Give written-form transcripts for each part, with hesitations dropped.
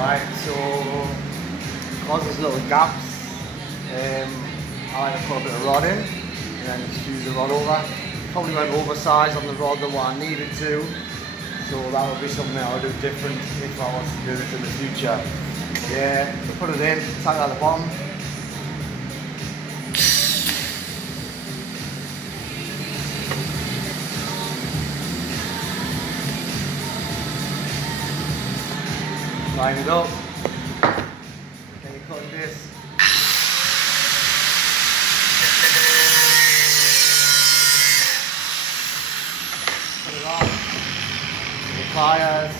Right, so because there's little gaps, I like to put a bit of rod in and then just use the rod over. Probably went oversized on the rod than what I needed to, so that would be something I would do different if I was to do this in the future. Yeah, so put it in, tighten at the bottom. Line it up. Then you cut this. Put it on. The pliers.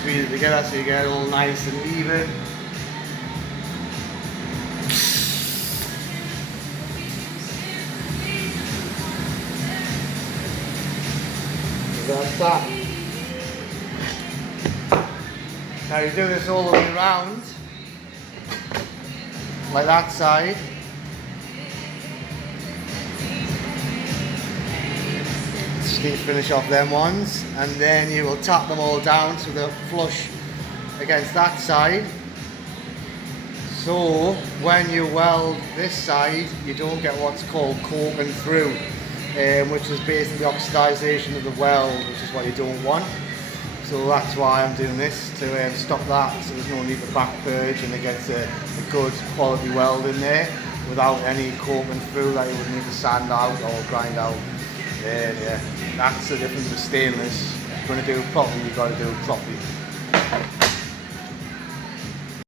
Squeeze it together so you get it all nice and even. That's that. Now you do this all the way around, like that side. Just need to finish off them ones, and then you will tap them all down so they're flush against that side. So when you weld this side, you don't get what's called coking through, which is basically oxidization of the weld, which is what you don't want. So that's why I'm doing this, to stop that, so there's no need for back purge and it gets a good quality weld in there without any coking through that you would need to sand out or grind out. Yeah, that's the difference with stainless. If you're going to do it properly, you've got to do it properly.